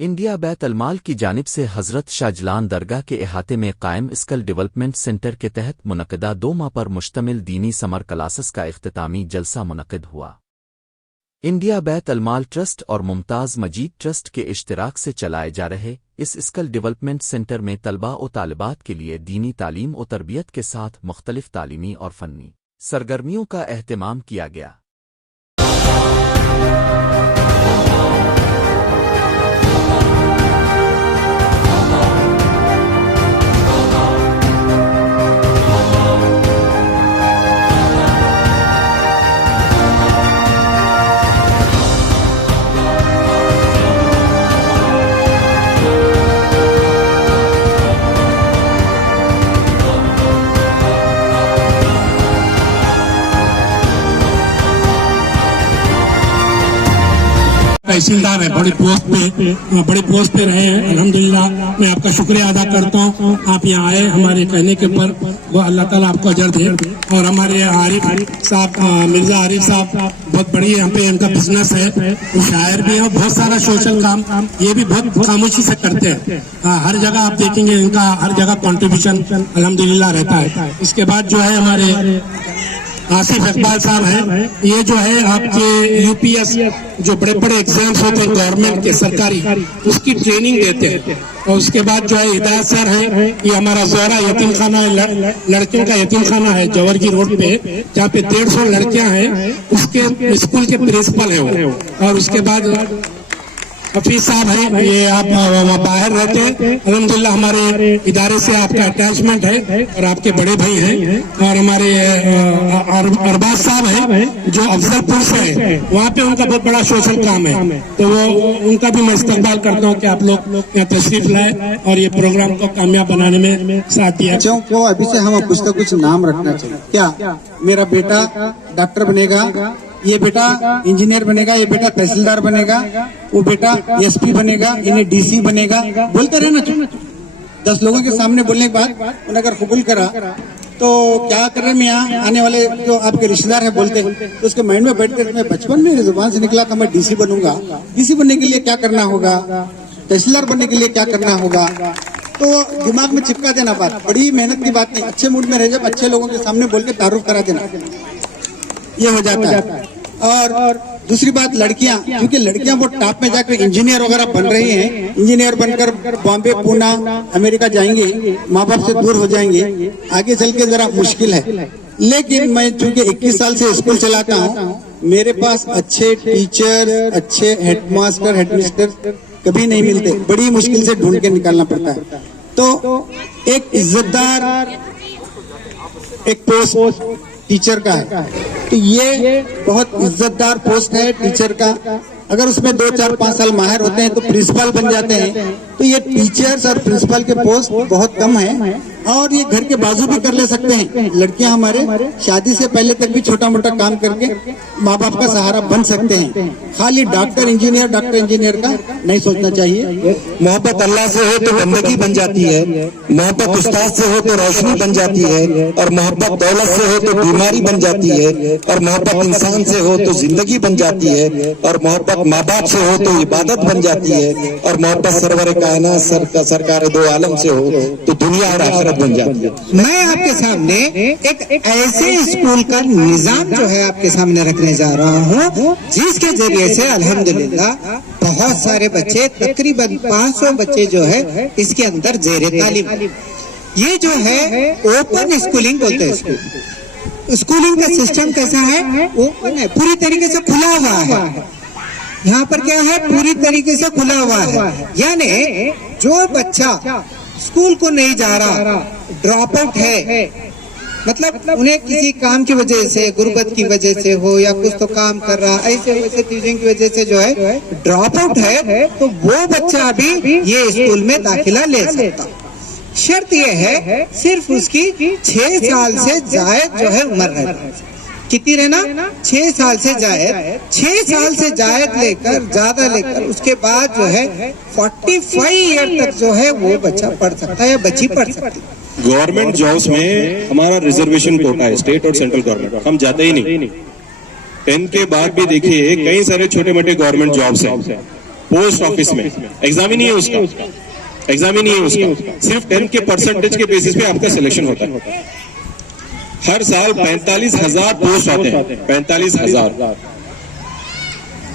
India बैत-अल-माल की जानिब से हज़रत शाहजलान दरगाह के अहाते में कायम स्किल डेवलपमेंट सेंटर के तहत मुनक़दा 2 माह पर मुश्तमिल दीनी समर क्लासेस का इख्तितामी जलसा मुनक़िद हुआ। इंडिया बैत-अल-माल ट्रस्ट और मुमताज़ मजीद ट्रस्ट के इश्तिराक से चलाए जा रहे इस स्किल डेवलपमेंट सेंटर में तलबा और तालिबात के लिए दीनी तालीम और तरबियत के साथ मुख्तलिफ तालीमी और फ़न्नी सरगर्मियों का एहतमाम किया गया। तहसीलदार है, बड़ी पोस्ट पे रहे हैं। अल्हम्दुलिल्लाह मैं आपका शुक्रिया अदा करता हूँ। आप यहाँ आए हमारे कहने के पर, वो अल्लाह ताला आपको अजर दे। और हमारे आरिफ साहब, मिर्जा आरिफ साहब बहुत बड़ी यहाँ पे इनका बिजनेस है, वो शायर भी है, बहुत सारा सोशल काम ये भी बहुत खामोशी से करते हैं। हर जगह आप देखेंगे इनका हर जगह कंट्रीब्यूशन अल्हम्दुलिल्लाह रहता है। इसके बाद जो है हमारे आसिफ इकबाल साहब हैं, ये जो है आपके यूपीएस जो बड़े बड़े एग्जाम्स होते हैं गवर्नमेंट के सरकारी, उसकी ट्रेनिंग देते हैं। और उसके बाद जो है हिदायत सर हैं, ये हमारा जोहरा यतीम खाना लड़कियों का यतीम खाना है जवर्गी रोड पे, जहाँ पे 150 लड़कियां हैं, उसके स्कूल के प्रिंसिपल है वो। और उसके बाद हफीज साहब हैं, ये आप बाहर रहते हैं। अल्हम्दुलिल्लाह हमारे इदारे से आपका अटैचमेंट है और आपके बड़े भाई हैं। और हमारे अरबाज साहब हैं जो अफजलपुर से है, वहाँ पे उनका बहुत बड़ा सोशल काम है, तो वो उनका भी मैं इस्तकबाल करता हूँ कि आप लोग यहाँ तशरीफ लाए और ये प्रोग्राम को कामयाब बनाने में साथ दिया। क्यों अभी से हम कुछ ना कुछ नाम रखना चाहिए। क्या मेरा बेटा डॉक्टर बनेगा, ये बेटा इंजीनियर बनेगा, ये बेटा तहसीलदार बनेगा, वो बेटा एसपी बनेगा, इन्हें डीसी बनेगा, बोलते रहे ना। 10 लोगों के सामने बोलने के बाद उन्होंने अगर कबूल करा तो क्या कर रहे हैं, यहाँ आने वाले जो आपके रिश्तेदार है बोलते तो उसके माइंड में बैठ कर मैं बचपन में जुबान से निकला था मैं डीसी बनूंगा, डीसी बनने के लिए क्या करना होगा, तहसीलदार बनने के लिए क्या करना होगा, तो दिमाग में चिपका देना। बात बड़ी मेहनत की बात नहीं, अच्छे मूड में रह जब अच्छे लोगों के सामने बोल के तारुफ करा देना, ये हो जाता है। और दूसरी बात लड़कियां, क्योंकि लड़कियां वो टॉप में जाकर इंजीनियर वगैरह बन रही हैं, इंजीनियर बनकर बॉम्बे, पूना, अमेरिका जाएंगे, माँ बाप से दूर हो जाएंगे, आगे चल के जरा मुश्किल है। लेकिन मैं चूंकि 21 साल से स्कूल चलाता हूँ, मेरे पास अच्छे टीचर, अच्छे हेडमास्टर, हेडमिस्टर कभी नहीं मिलते, बड़ी मुश्किल से ढूंढ के निकालना पड़ता है। तो एक इज्जतदार एक पोस्ट टीचर का है, तो ये बहुत इज्जतदार पोस्ट है टीचर का। अगर उसमें 2, 4, 5 साल माहिर होते हैं तो प्रिंसिपल बन जाते हैं। तो ये टीचर्स और प्रिंसिपल के पोस्ट बहुत कम है और ये घर के बाजू भी कर ले सकते हैं। लड़कियां हमारे शादी से पहले तक भी छोटा मोटा काम करके माँ बाप का सहारा बन सकते हैं। खाली डॉक्टर इंजीनियर का नहीं सोचना चाहिए। मोहब्बत अल्लाह से हो तो बंदगी बन जाती है, मोहब्बत उस्ताद से हो तो रोशनी बन जाती है, और मोहब्बत दौलत से हो तो बीमारी बन जाती है, और मोहब्बत इंसान से हो तो जिंदगी बन जाती है, और मोहब्बत माँ बाप से हो तो इबादत बन जाती है, और मोहब्बत सरवर कायनात सरकार दो आलम से हो तो दुनिया और आखिरत बन जाती है। मैं आपके सामने एक ऐसे स्कूल का निजाम जो है आपके सामने रखने जा रहा हूँ, जिसके जरिए से अल्हम्दुलिल्लाह बहुत सारे बच्चे, तकरीबन 500 बच्चे जो है इसके अंदर जेरे तालीम। ये जो है ओपन स्कूलिंग बोलते हैं इसको। स्कूलिंग का सिस्टम कैसा है? ओपन है, पूरी तरीके से खुला हुआ है। यहाँ पर क्या है? पूरी तरीके से खुला हुआ है, यानी जो बच्चा स्कूल को नहीं जा रहा, ड्रॉप आउट है, मतलब उन्हें किसी काम की वजह से, गुर्बत की वजह से हो या कुछ तो काम कर रहा, ऐसे वैसे चीजों की वजह से जो है ड्रॉप आउट है, तो वो बच्चा भी ये स्कूल में दाखिला ले सकता। शर्त ये है सिर्फ उसकी 6 साल से जायद जो है उम्र रहना। कितनी रहना? 6 साल से जायद। 6 साल से जायद लेकर ज्यादा लेकर उसके बाद जो है 45 ईयर तक जो है वो बच्चा पढ़ सकता है या बच्ची पढ़ सकती है। गवर्नमेंट जॉब्स में हमारा रिजर्वेशन कोटा है, स्टेट और सेंट्रल गवर्नमेंट, हम जाते ही नहीं। 10 के बाद भी देखिए कई सारे छोटे मोटे गवर्नमेंट जॉब्स हैं, पोस्ट ऑफिस में एग्जाम ही नहीं है उसका, एग्जाम ही नहीं है उसका, सिर्फ 10 के परसेंटेज के बेसिस पे आपका सिलेक्शन होता है। हर साल 45,000 पोस्ट आते हैं, 45,000।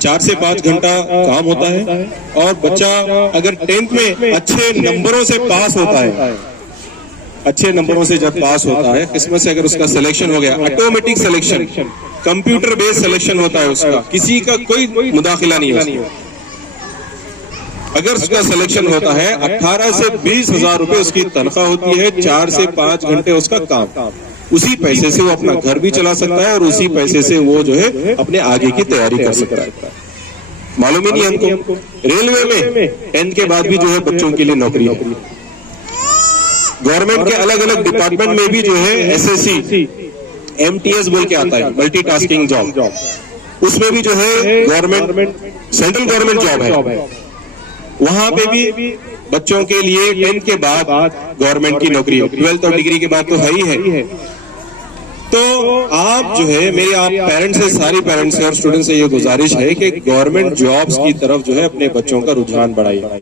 4 से 5 घंटा काम होता है और बच्चा अगर 10th में अच्छे नंबरों से पास होता है, अच्छे नंबरों से जब पास होता है, किस्मत से अगर उसका सिलेक्शन हो गया, automatic selection, computer based selection होता है उसका, किसी का कोई मुदाखिला नहीं है। अगर उसका सिलेक्शन होता है 18 से 20,000 रुपए उसकी तनख्वाह होती है, 4 से 5 घंटे उसका काम, उसी पैसे से वो अपना घर भी चला सकता है और उसी पैसे से वो जो है अपने आगे की तैयारी कर सकता है। मालूम ही नहीं हमको, रेलवे में 10th के बाद भी जो है बच्चों के लिए नौकरी है। गवर्नमेंट के अलग अलग डिपार्टमेंट में भी जो है SSC MTS बोल के आता है, मल्टीटास्किंग जॉब, उसमें भी जो है गवर्नमेंट सेंट्रल गवर्नमेंट जॉब है, वहां पे भी बच्चों के लिए 10th के बाद गवर्नमेंट की नौकरी है, 12th और डिग्री के बाद तो है ही है। तो आप जो है मेरे आप पेरेंट्स से, सारे पेरेंट्स से और स्टूडेंट्स से ये गुजारिश है कि गवर्नमेंट जॉब्स की तरफ जो है अपने बच्चों का रुझान बढ़ाइए।